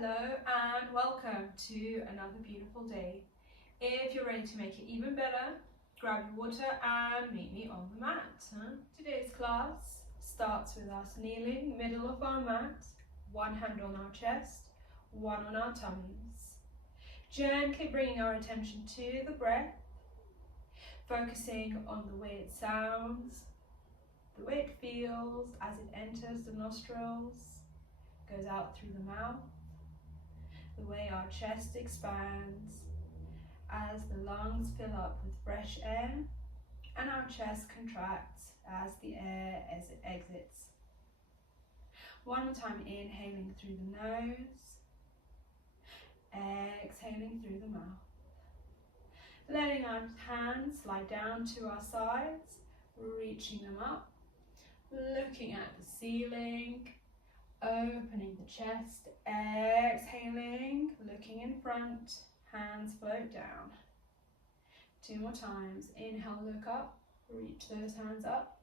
Hello and welcome to another beautiful day. If you're ready to make it even better, grab your water and meet me on the mat. Today's class starts with us kneeling middle of our mat, one hand on our chest, one on our tummies. Gently bringing our attention to the breath, focusing on the way it sounds, the way it feels as it enters the nostrils, goes out through the mouth, the way our chest expands as the lungs fill up with fresh air and our chest contracts as the air exits. One more time, inhaling through the nose, exhaling through the mouth. Letting our hands slide down to our sides, reaching them up, looking at the ceiling, opening the chest, exhaling, looking in front, hands float down. Two more times, inhale, look up, reach those hands up,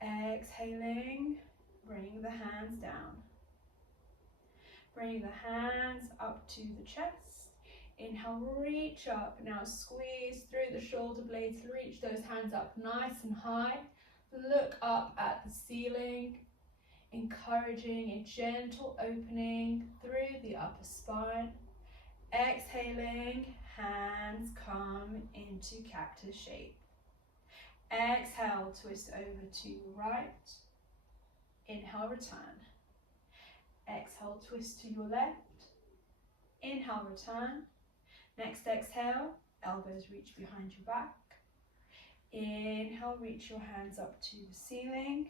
exhaling, bring the hands down. Bring the hands up to the chest, inhale, reach up, now squeeze through the shoulder blades, reach those hands up nice and high, look up at the ceiling, encouraging a gentle opening through the upper spine. Exhaling, hands come into cactus shape. Exhale, twist over to your right. Inhale, return. Exhale, twist to your left. Inhale, return. Next exhale, elbows reach behind your back. Inhale, reach your hands up to the ceiling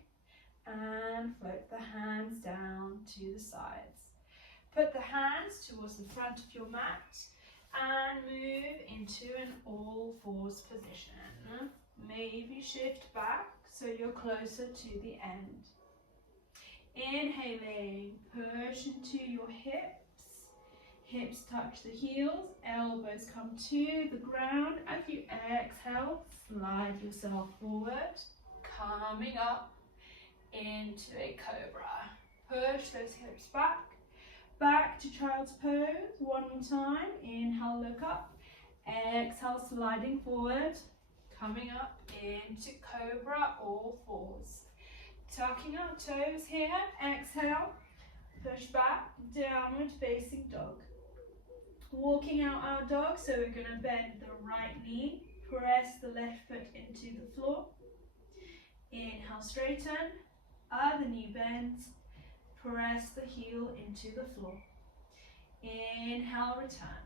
and float the hands down to the sides. Put the hands towards the front of your mat and move into an all fours position. Maybe shift back so you're closer to the end. Inhaling, push into your hips. Hips touch the heels, elbows come to the ground. As you exhale, slide yourself forward, coming up into a cobra. Push those hips back, back to child's pose. One more time, inhale, look up, exhale, sliding forward, coming up into cobra, all fours. Tucking our toes here, exhale, push back, downward facing dog. Walking out our dog, so we're going to bend the right knee, press the left foot into the floor. Inhale, straighten. Other knee bends, press the heel into the floor. Inhale, return.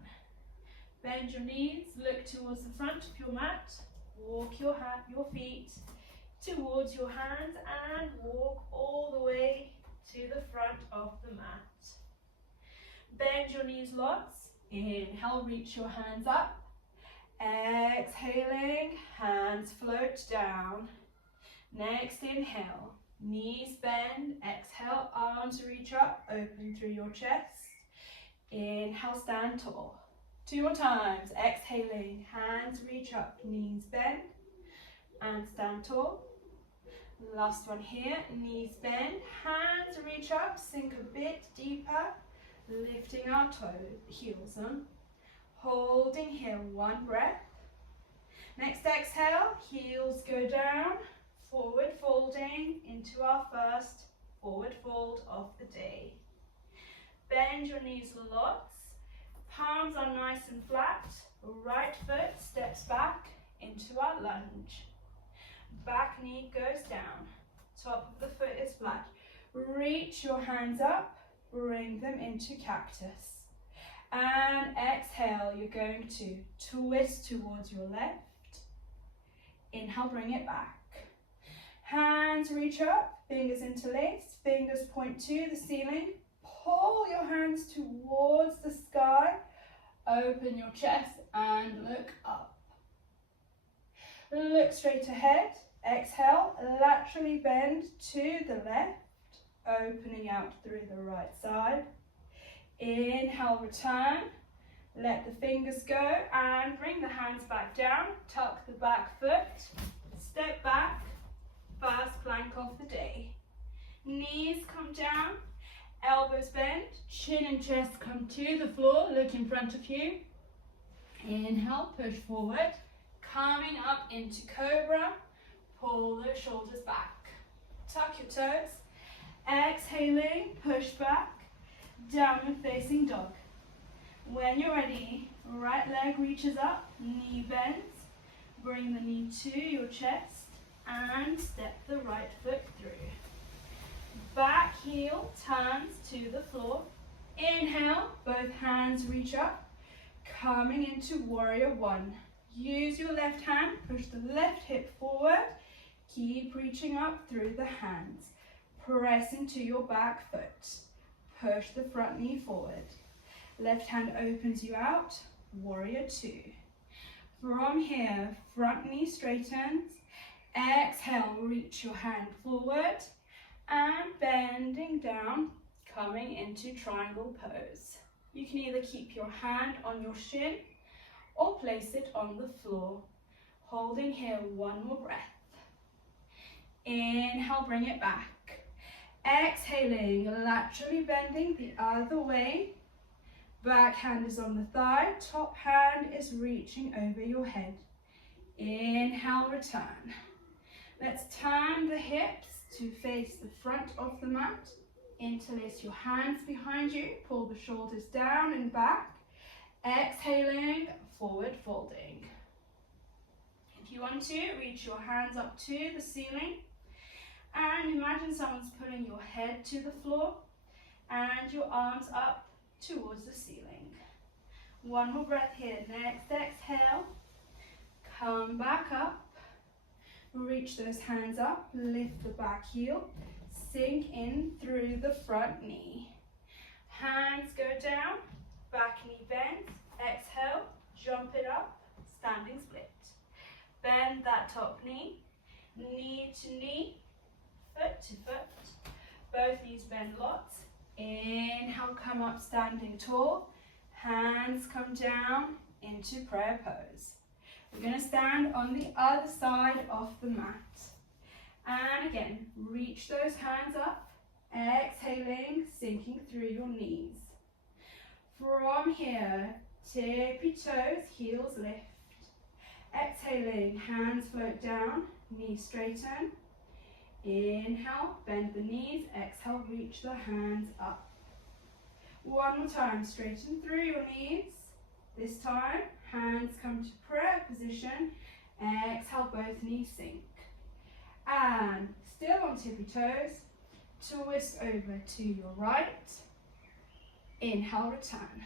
Bend your knees, look towards the front of your mat, walk your feet towards your hands and walk all the way to the front of the mat. Bend your knees lots. Inhale, reach your hands up. Exhaling, hands float down. Next inhale. Knees bend, exhale, arms reach up, open through your chest. Inhale, stand tall. Two more times, exhaling, hands reach up, knees bend, and stand tall. Last one here, knees bend, hands reach up, sink a bit deeper, lifting our toes, heels on. Holding here, one breath. Next exhale, heels go down. Forward folding into our first forward fold of the day. Bend your knees lots. Palms are nice and flat. Right foot steps back into our lunge. Back knee goes down. Top of the foot is flat. Reach your hands up. Bring them into cactus. And exhale, you're going to twist towards your left. Inhale, bring it back. Hands reach up, fingers interlace, fingers point to the ceiling. Pull your hands towards the sky. Open your chest and look up. Look straight ahead. Exhale, laterally bend to the left, opening out through the right side. Inhale, return. Let the fingers go and bring the hands back down. Tuck the back foot, step back. First plank of the day. Knees come down, Elbows bend, chin and chest come to the floor, look in front of you. Inhale, push forward, coming up into cobra, pull the shoulders back. Tuck your toes, exhaling, push back, downward facing dog. When you're ready, right leg reaches up, knee bends, bring the knee to your chest and step the right foot through. Back heel turns to the floor. Inhale, both hands reach up, coming into warrior one. Use your left hand, push the left hip forward, keep reaching up through the hands. Press into your back foot. Push the front knee forward. Left hand opens you out, warrior two. From here, front knee straightens. Exhale, reach your hand forward and bending down, coming into triangle pose. You can either keep your hand on your shin or place it on the floor. Holding here, one more breath. Inhale, bring it back. Exhaling, laterally bending the other way. Back hand is on the thigh, top hand is reaching over your head. Inhale, return. Let's turn the hips to face the front of the mat. Interlace your hands behind you, pull the shoulders down and back. Exhaling, forward folding. If you want to, reach your hands up to the ceiling and imagine someone's pulling your head to the floor and your arms up towards the ceiling. One more breath here. Next exhale, come back up, reach those hands up, lift the back heel, sink in through the front knee. Hands go down, back knee bends, exhale, jump it up, standing split. Bend that top knee, knee to knee, foot to foot. Both knees bend lots. Inhale, come up standing tall. Hands come down into prayer pose. We're going to stand on the other side of the mat. And again, reach those hands up. Exhaling, sinking through your knees. From here, tippy toes, heels lift. Exhaling, hands float down, knees straighten. Inhale, bend the knees. Exhale, reach the hands up. One more time, straighten through your knees. This time, hands come to prayer position. Exhale, both knees sink. And still on tippy toes, twist over to your right. Inhale, return.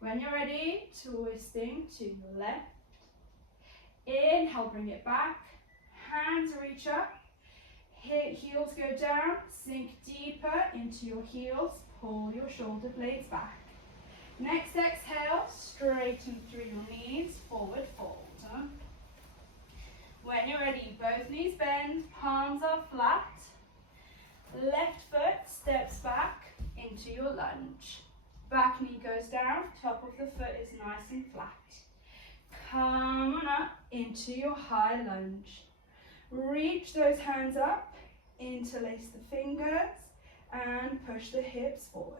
When you're ready, twisting to your left. Inhale, bring it back. Hands reach up. Heels go down. Sink deeper into your heels. Pull your shoulder blades back. Next exhale, straighten through your knees. Forward fold. When you're ready, both knees bend. Palms are flat. Left foot steps back into your lunge. Back knee goes down. Top of the foot is nice and flat. Come on up into your high lunge. Reach those hands up, interlace the fingers and push the hips forward.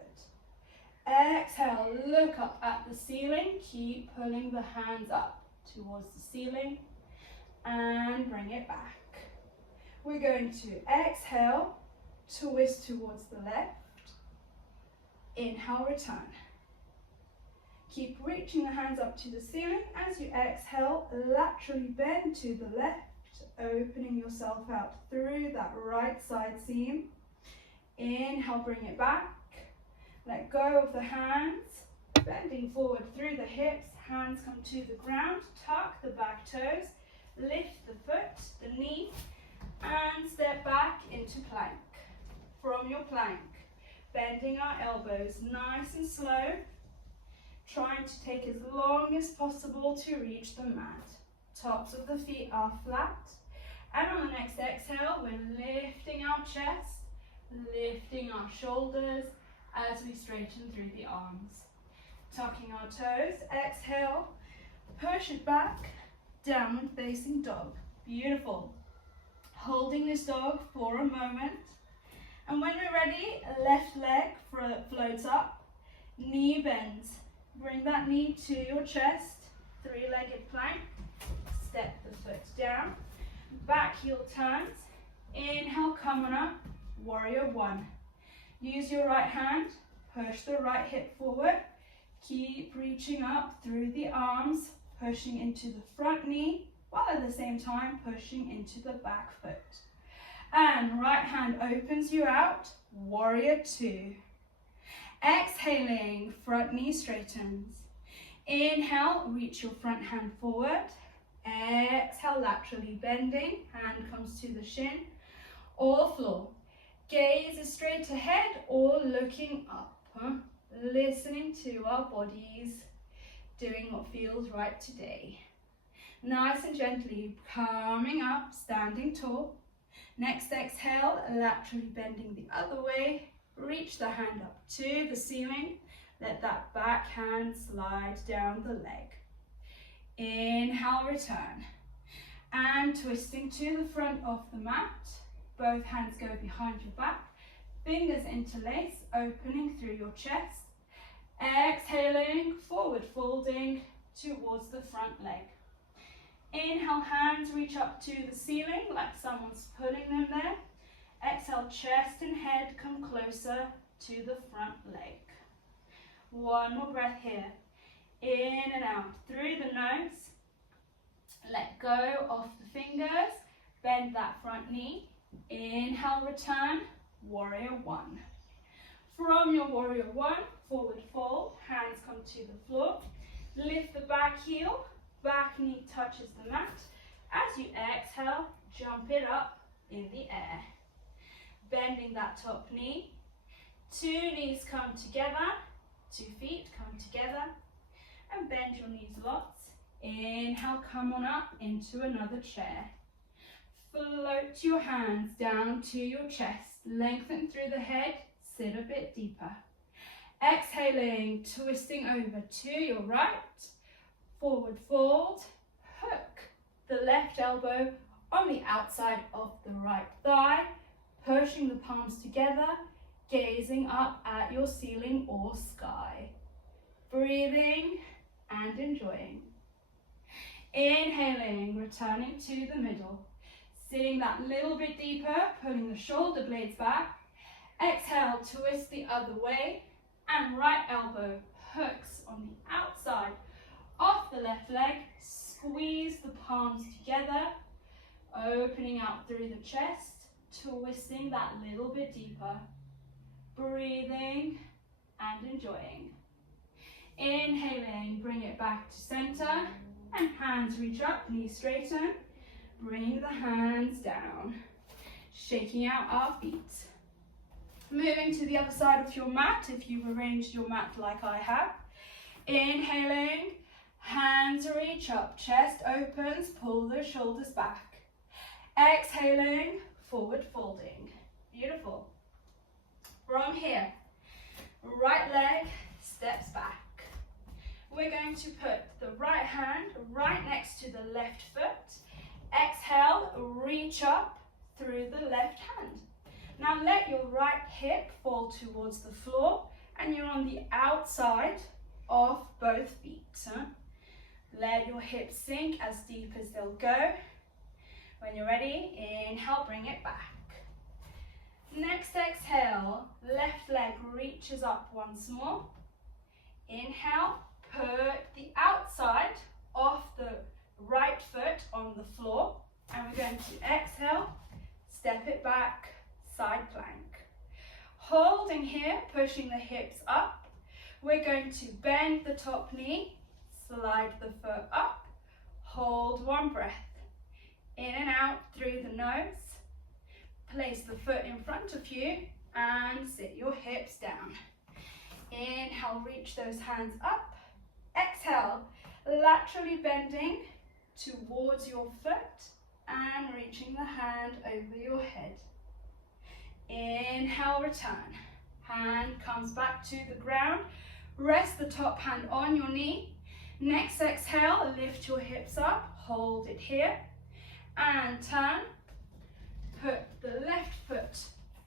Exhale, look up at the ceiling, keep pulling the hands up towards the ceiling and bring it back. We're going to exhale, twist towards the left, inhale, return. Keep reaching the hands up to the ceiling. As you exhale, laterally bend to the left, opening yourself out through that right side seam. Inhale, bring it back. Let go of the hands, bending forward through the hips. Hands come to the ground. Tuck the back toes. Lift the foot, the knee, and step back into plank. From your plank, bending our elbows nice and slow. Trying to take as long as possible to reach the mat. Tops of the feet are flat. And on the next exhale, we're lifting our chest, lifting our shoulders as we straighten through the arms. Tucking our toes, exhale, push it back, downward facing dog. Beautiful. Holding this dog for a moment. And when we're ready, left leg floats up, knee bends. Bring that knee to your chest, three-legged plank. Step the foot down, back heel turns. Inhale, come on up, warrior one. Use your right hand, push the right hip forward. Keep reaching up through the arms, pushing into the front knee, while at the same time pushing into the back foot. And right hand opens you out, warrior two. Exhaling, front knee straightens. Inhale, reach your front hand forward. Exhale, laterally bending, hand comes to the shin or floor. Gaze is straight ahead or looking up. Listening to our bodies, doing what feels right today. Nice and gently coming up, standing tall. Next exhale, laterally bending the other way. Reach the hand up to the ceiling. Let that back hand slide down the leg. Inhale, return. And twisting to the front of the mat. Both hands go behind your back. Fingers interlace, opening through your chest. Exhaling, forward folding towards the front leg. Inhale, hands reach up to the ceiling like someone's pulling them there. Exhale, chest and head come closer to the front leg. One more breath here. In and out through the nose. Let go of the fingers. Bend that front knee. Inhale, return, warrior one. From your warrior one, forward fold, hands come to the floor. Lift the back heel, back knee touches the mat. As you exhale, jump it up in the air. Bending that top knee. Two knees come together, 2 feet come together. And bend your knees lots. Inhale, come on up into another chair. Float your hands down to your chest. Lengthen through the head, sit a bit deeper. Exhaling, twisting over to your right. Forward fold, hook the left elbow on the outside of the right thigh. Pushing the palms together, gazing up at your ceiling or sky. Breathing and enjoying. Inhaling, returning to the middle. Sitting that little bit deeper, pulling the shoulder blades back. Exhale, twist the other way. And right elbow hooks on the outside of the left leg. Squeeze the palms together. Opening out through the chest. Twisting that little bit deeper. Breathing and enjoying. Inhaling, bring it back to center. And hands reach up, knees straighten. Bring the hands down. Shaking out our feet. Moving to the other side of your mat, if you've arranged your mat like I have. Inhaling, hands reach up, chest opens, pull the shoulders back. Exhaling, forward folding. Beautiful. From here, right leg steps back. We're going to put the right hand right next to the left foot. Exhale, reach up through the left hand. Now let your right hip fall towards the floor and you're on the outside of both feet. Let your hips sink as deep as they'll go. When you're ready, inhale, bring it back. Next exhale, left leg reaches up once more. Inhale, put the outside of the right foot on the floor. And we're going to exhale, step it back, side plank. Holding here, pushing the hips up. We're going to bend the top knee, slide the foot up, hold one breath. In and out through the nose. Place the foot in front of you and sit your hips down. Inhale, reach those hands up. Exhale, laterally bending towards your foot and reaching the hand over your head. Inhale, return. Hand comes back to the ground. Rest the top hand on your knee. Next exhale, lift your hips up. Hold it here. And turn. Put the left foot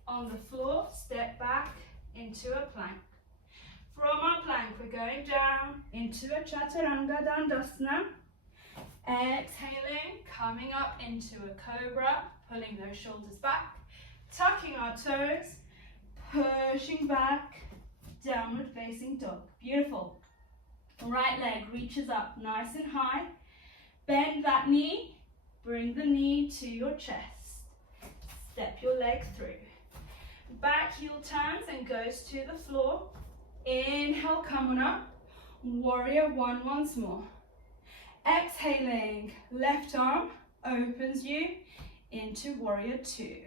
On the floor, step back into a plank. From our plank, we're going down into a Chaturanga Dandasana. Exhaling, coming up into a cobra, pulling those shoulders back, tucking our toes, pushing back, downward facing dog. Beautiful. Right leg reaches up nice and high. Bend that knee, bring the knee to your chest. Step your leg through. Back heel turns and goes to the floor. Inhale, come on up. Warrior one once more. Exhaling, left arm opens you into warrior two.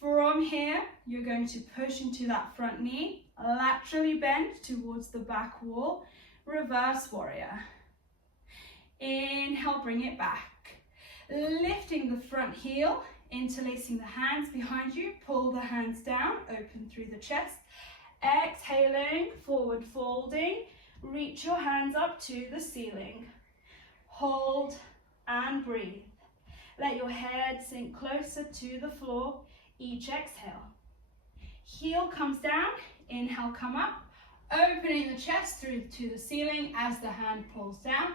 From here, you're going to push into that front knee, laterally bend towards the back wall, reverse warrior. Inhale, bring it back. Lifting the front heel, interlacing the hands behind you, pull the hands down, open through the chest. Exhaling, forward folding, reach your hands up to the ceiling. Hold and breathe. Let your head sink closer to the floor each exhale. Heel comes down, inhale, come up, opening the chest through to the ceiling as the hand pulls down,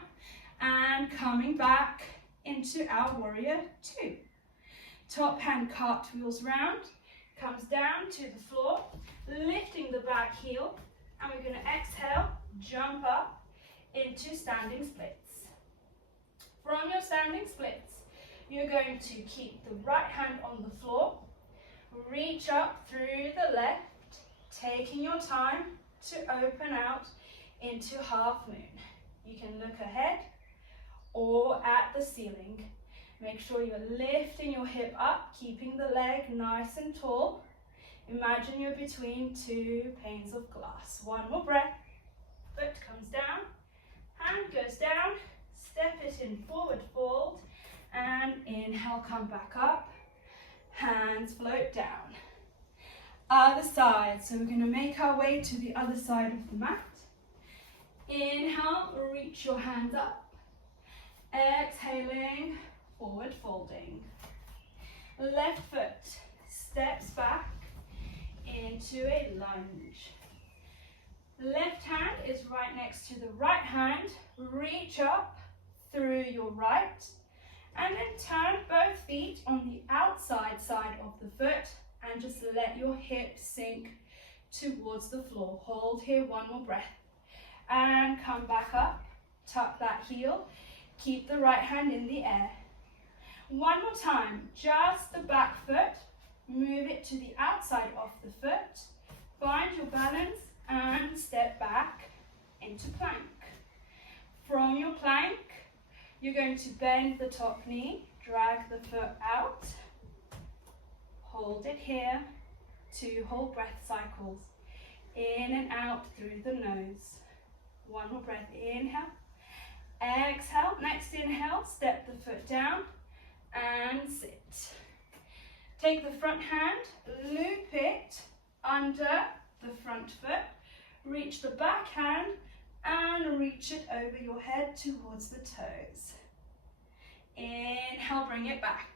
and coming back into our warrior two. Top hand cartwheels round, comes down to the floor, lifting the back heel, and we're going to exhale, jump up into standing splits. From your standing splits, you're going to keep the right hand on the floor, reach up through the left, taking your time to open out into half moon. You can look ahead or at the ceiling. Make sure you're lifting your hip up, keeping the leg nice and tall. Imagine you're between two panes of glass. One more breath. Foot comes down, hand goes down, step it in, forward fold, and inhale, come back up, hands float down. Other side, so we're going to make our way to the other side of the mat. Inhale, reach your hands up. Exhaling, forward folding. Left foot steps back into a lunge. Left hand is right next to the right hand. Reach up through your right, and then turn both feet on the outside side of the foot and just let your hips sink towards the floor. Hold here, one more breath, and come back up. Tuck that heel, keep the right hand in the air. One more time, just the back foot, move it to the outside of the foot, find your balance and step back into plank. From your plank, you're going to bend the top knee, drag the foot out, hold it here, 2 whole breath cycles, in and out through the nose. One more breath, inhale, exhale, next inhale, step the foot down and sit. Take the front hand, loop it under the front foot, reach the back hand and reach it over your head towards the toes. Inhale, bring it back.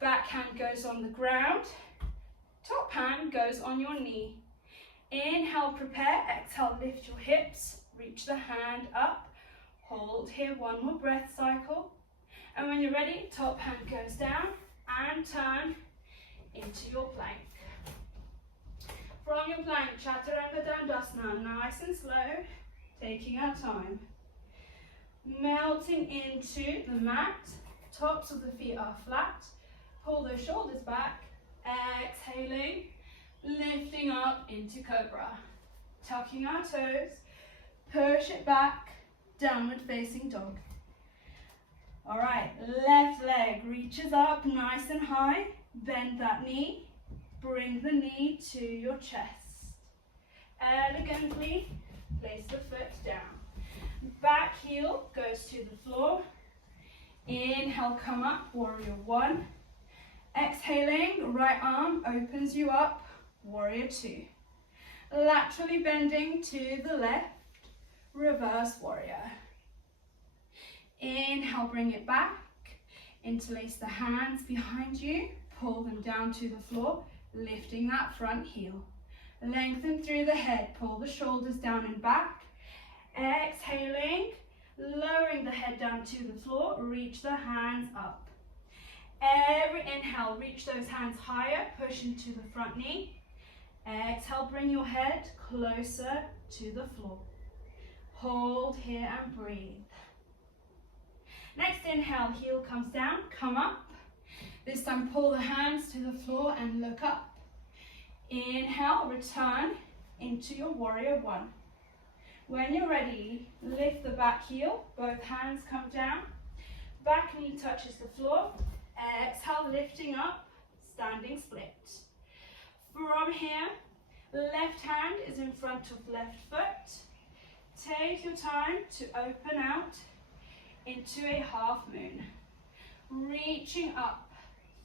Back hand goes on the ground, top hand goes on your knee. Inhale, prepare, exhale, lift your hips, reach the hand up, hold here, one more breath cycle. And when you're ready, top hand goes down and turn into your plank. From your plank, Chaturanga Dandasana, nice and slow, taking our time. Melting into the mat, tops of the feet are flat, pull those shoulders back, exhaling, lifting up into Cobra. Tucking our toes, push it back, downward facing dog. All right, left leg reaches up nice and high, bend that knee, bring the knee to your chest. Elegantly place the foot down. Back heel goes to the floor. Inhale, come up, warrior one. Exhaling, right arm opens you up, warrior two. Laterally bending to the left, reverse warrior. Inhale, bring it back. Interlace the hands behind you. pull them down to the floor, lifting that front heel. Lengthen through the head, pull the shoulders down and back. Exhaling, lowering the head down to the floor, reach the hands up. Every inhale, reach those hands higher, push into the front knee. Exhale, bring your head closer to the floor. Hold here and breathe. Next inhale, heel comes down, come up. This time pull the hands to the floor and look up. Inhale, return into your warrior one. When you're ready, lift the back heel, both hands come down. Back knee touches the floor. Exhale, lifting up, standing split. From here, left hand is in front of left foot. Take your time to open out into a half moon. Reaching up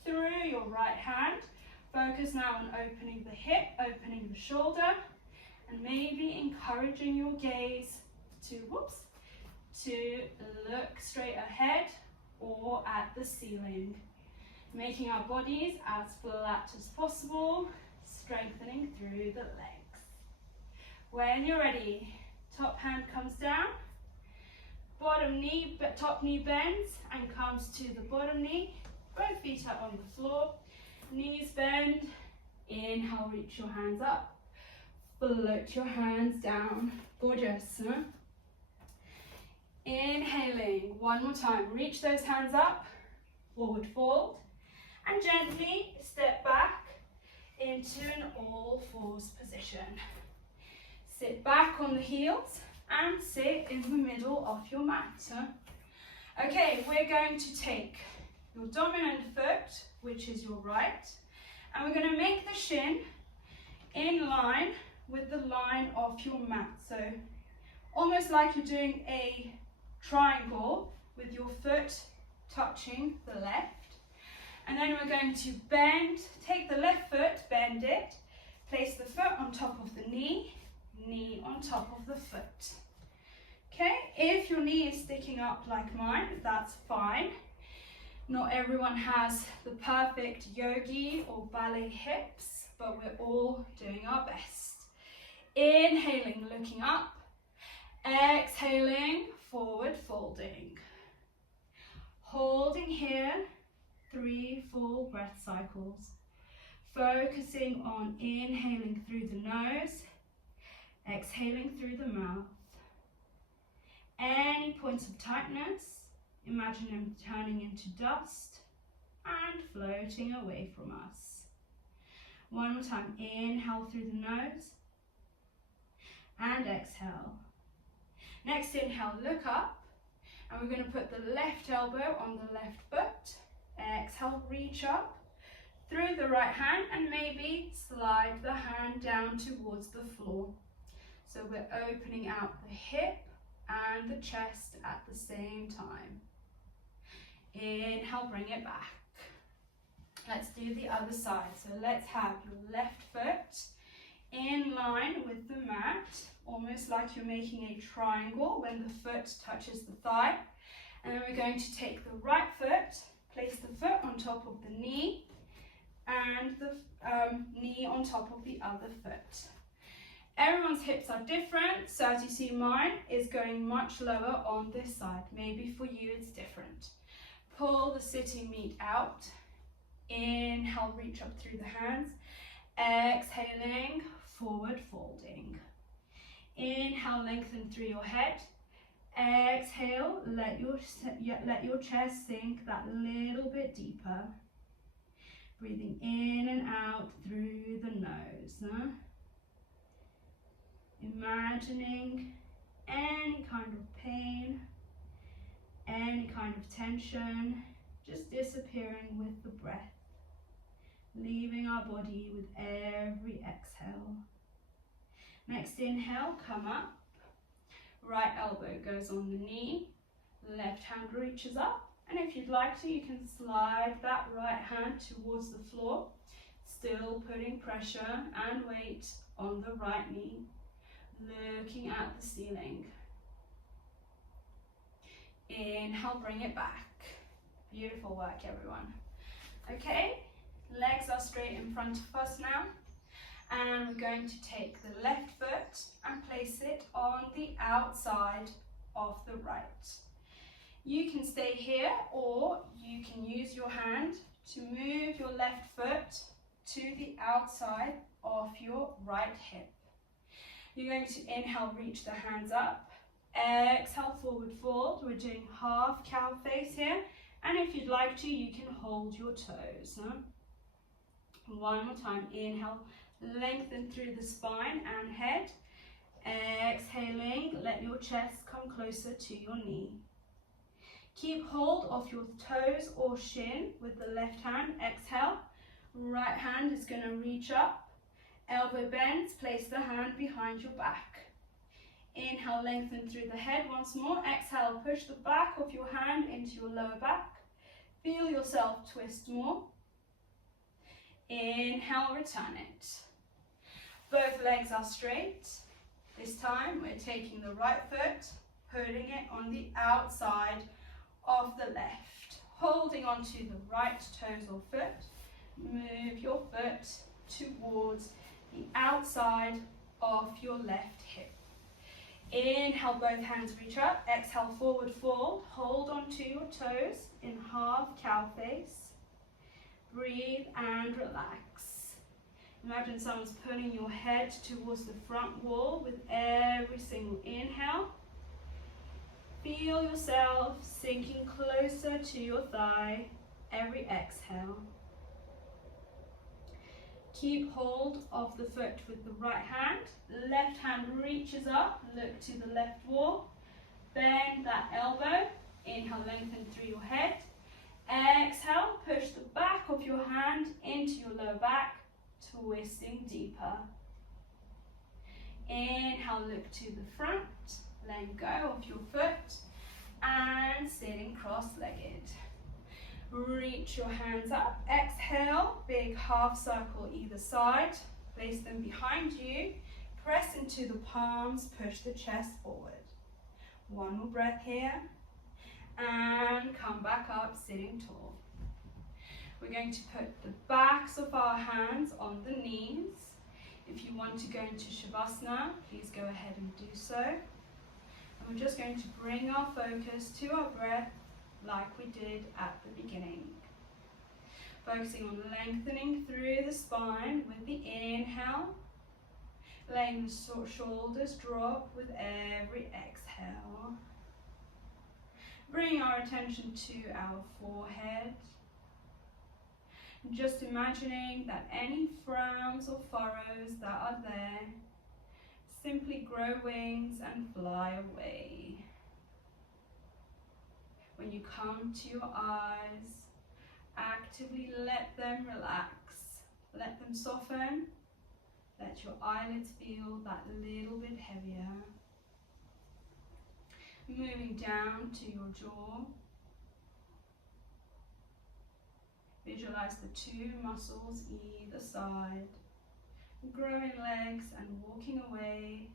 through your right hand. Focus now on opening the hip, opening the shoulder, and maybe encouraging your gaze to look straight ahead or at the ceiling. Making our bodies as flat as possible, strengthening through the legs. When you're ready, top hand comes down, bottom knee, top knee bends and comes to the bottom knee. Both feet are on the floor, knees bend. Inhale, reach your hands up, float your hands down. Gorgeous, huh? Inhaling, one more time, reach those hands up, forward fold, and gently step back into an all fours position. Sit back on the heels and sit in the middle of your mat. Okay, we're going to take your dominant foot, which is your right, and we're going to make the shin in line with the line of your mat. So almost like you're doing a triangle with your foot touching the left. And then we're going to bend, take the left foot, bend it, place the foot on top of the knee, knee on top of the foot. Okay, if your knee is sticking up like mine, that's fine. Not everyone has the perfect yogi or ballet hips, but we're all doing our best. Inhaling, looking up. Exhaling, forward folding. Holding here, 3 full breath cycles. Focusing on inhaling through the nose, exhaling through the mouth. Any points of tightness, imagine them turning into dust and floating away from us. One more time, inhale through the nose and exhale. Next inhale, look up, and we're going to put the left elbow on the left foot. Exhale, reach up through the right hand and maybe slide the hand down towards the floor. So we're opening out the hip and the chest at the same time. Inhale, bring it back. Let's do the other side. So let's have your left foot in line with the mat, almost like you're making a triangle when the foot touches the thigh. And then we're going to take the right foot, place the foot on top of the knee and the knee on top of the other foot. Everyone's hips are different, so as you see, mine is going much lower on this side. Maybe for you it's different. Pull the sitting meat out. Inhale, reach up through the hands. Exhaling, forward folding. Inhale, lengthen through your head. Exhale, let your chest sink that little bit deeper. Breathing in and out through the nose. Imagining any kind of pain, any kind of tension, just disappearing with the breath, leaving our body with every exhale. Next inhale, come up. Right elbow goes on the knee, left hand reaches up, and if you'd like to, you can slide that right hand towards the floor, still putting pressure and weight on the right knee, looking at the ceiling. Inhale, bring it back. Beautiful work, everyone. Okay, Legs are straight in front of us now. And we're going to take the left foot and place it on the outside of the right. You can stay here, or you can use your hand to move your left foot to the outside of your right hip. You're going to inhale, reach the hands up. Exhale, forward fold. We're doing half cow face here. And if you'd like to, you can hold your toes. One more time. Inhale, lengthen through the spine and head. Exhaling, let your chest come closer to your knee. Keep hold of your toes or shin with the left hand. Exhale, right hand is going to reach up. Elbow bends, place the hand behind your back. Inhale, lengthen through the head once more. Exhale, push the back of your hand into your lower back. Feel yourself twist more. Inhale, return it. Both legs are straight. This time we're taking the right foot, putting it on the outside of the left. Holding onto the right toes or foot. Move your foot towards the outside of your left hip. Inhale, both hands reach up. Exhale, forward fold. Hold onto your toes in half cow face. Breathe and relax. Imagine someone's pulling your head towards the front wall with every single inhale. Feel yourself sinking closer to your thigh every exhale. Keep hold of the foot with the right hand. Left hand reaches up, look to the left wall. Bend that elbow. Inhale, lengthen through your head. Exhale, push the back of your hand into your lower back, twisting deeper. Inhale, look to the front. Let go of your foot and sitting cross-legged. Reach your hands up. Exhale, big half circle either side. Place them behind you. Press into the palms, push the chest forward. One more breath here. And come back up, sitting tall. We're going to put the backs of our hands on the knees. If you want to go into Shavasana, please go ahead and do so. And we're just going to bring our focus to our breath like we did at the beginning. Focusing on lengthening through the spine with the inhale. Letting the shoulders drop with every exhale. Bring our attention to our forehead. Just imagining that any frowns or furrows that are there simply grow wings and fly away. When you come to your eyes, actively let them relax. Let them soften. Let your eyelids feel that little bit heavier. Moving down to your jaw. Visualize the two muscles either side. Growing legs and walking away,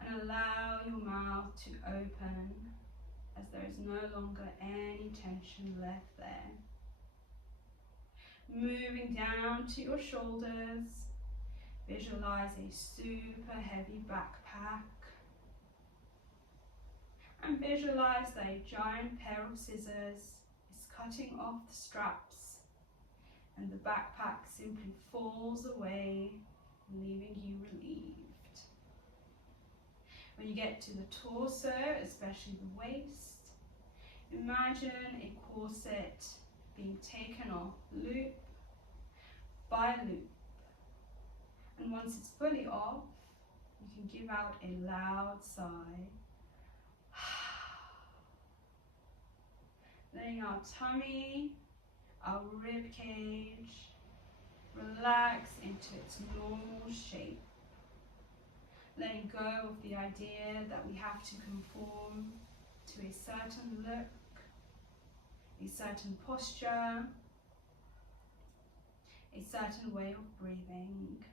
and allow your mouth to open as there is no longer any tension left there. Moving down to your shoulders. Visualize a super heavy backpack. And visualize that a giant pair of scissors is cutting off the straps and the backpack simply falls away, leaving you relieved. When you get to the torso, especially the waist, imagine a corset being taken off loop by loop. And once it's fully off, you can give out a loud sigh. Letting our tummy, our rib cage, relax into its normal shape. Letting go of the idea that we have to conform to a certain look, a certain posture, a certain way of breathing.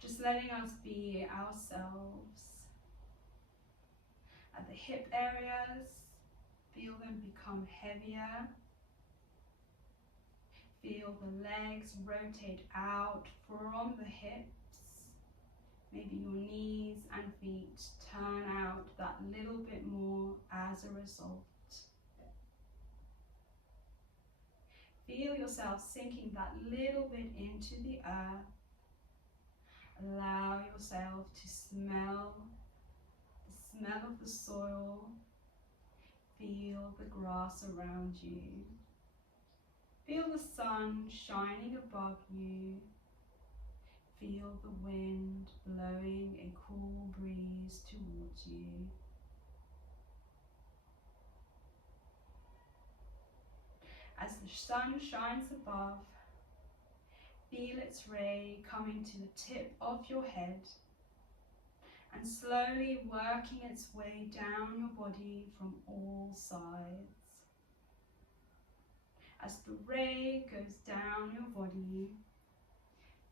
Just letting us be ourselves. At the hip areas, feel them become heavier. Feel the legs rotate out from the hips. Maybe your knees and feet turn out that little bit more as a result. Feel yourself sinking that little bit into the earth. Allow yourself to smell the smell of the soil. Feel the grass around you. Feel the sun shining above you. Feel the wind blowing a cool breeze towards you. As the sun shines above, feel its ray coming to the tip of your head and slowly working its way down your body from all sides. As the ray goes down your body,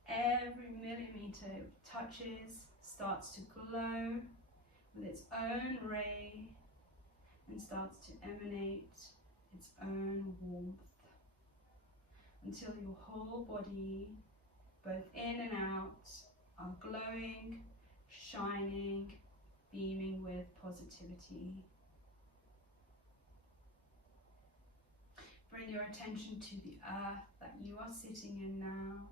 every millimeter it touches starts to glow with its own ray and starts to emanate its own warmth until your whole body, both in and out, are glowing, shining, beaming with positivity. Bring your attention to the earth that you are sitting in now.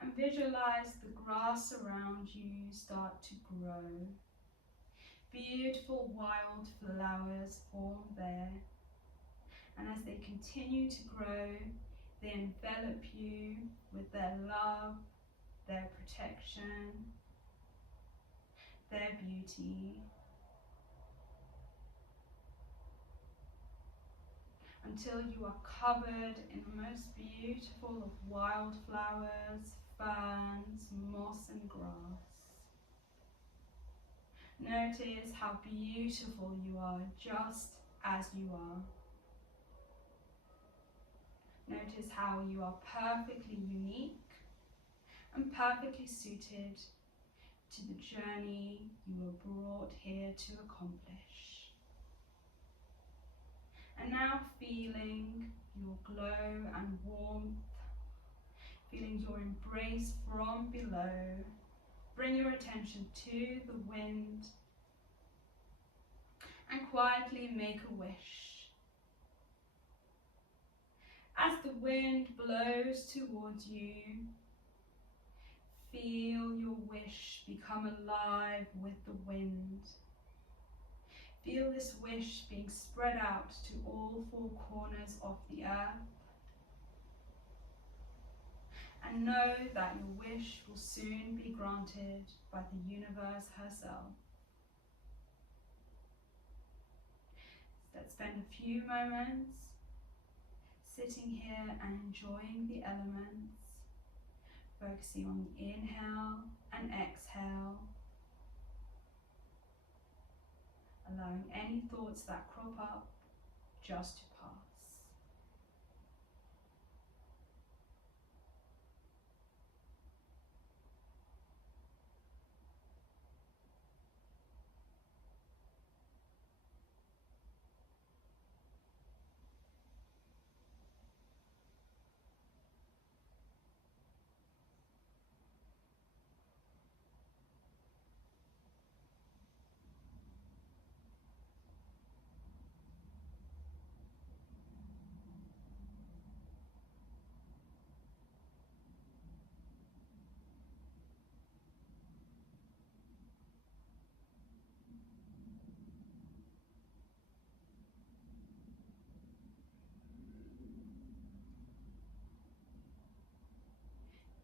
And visualize the grass around you start to grow. Beautiful wild flowers form there. And as they continue to grow, they envelop you with their love, their protection, their beauty. Until you are covered in the most beautiful of wildflowers, ferns, moss and grass. Notice how beautiful you are just as you are. Notice how you are perfectly unique and perfectly suited to the journey you were brought here to accomplish. And now feeling your glow and warmth, feeling your embrace from below, bring your attention to the wind and quietly make a wish. As the wind blows towards you, feel your wish become alive with the wind. Feel this wish being spread out to all four corners of the earth. And know that your wish will soon be granted by the universe herself. Let's spend a few moments sitting here and enjoying the elements, focusing on the inhale and exhale, allowing any thoughts that crop up just to pass.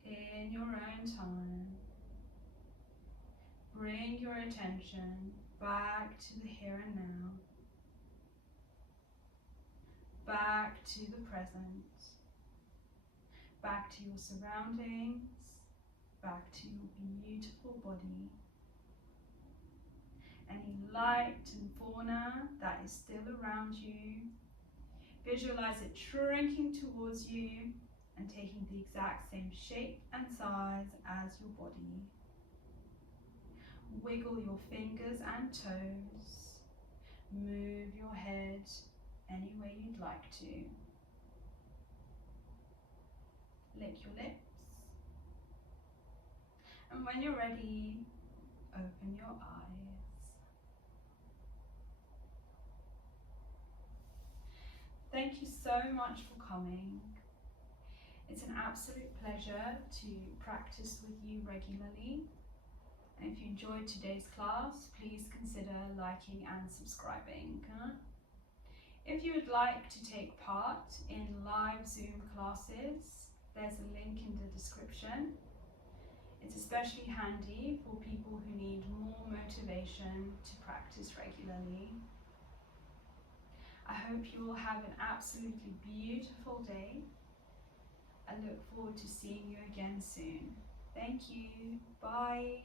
In your own time, bring your attention back to the here and now, back to the present, back to your surroundings, back to your beautiful body. Any light and fauna that is still around you, visualize it shrinking towards you and taking the exact same shape and size as your body. Wiggle your fingers and toes, move your head, any way you'd like to. Lick your lips. And when you're ready, open your eyes. Thank you so much for coming. It's an absolute pleasure to practice with you regularly. And if you enjoyed today's class, please consider liking and subscribing. If you would like to take part in live Zoom classes, there's a link in the description. It's especially handy for people who need more motivation to practice regularly. I hope you will have an absolutely beautiful day. I look forward to seeing you again soon. Thank you. Bye.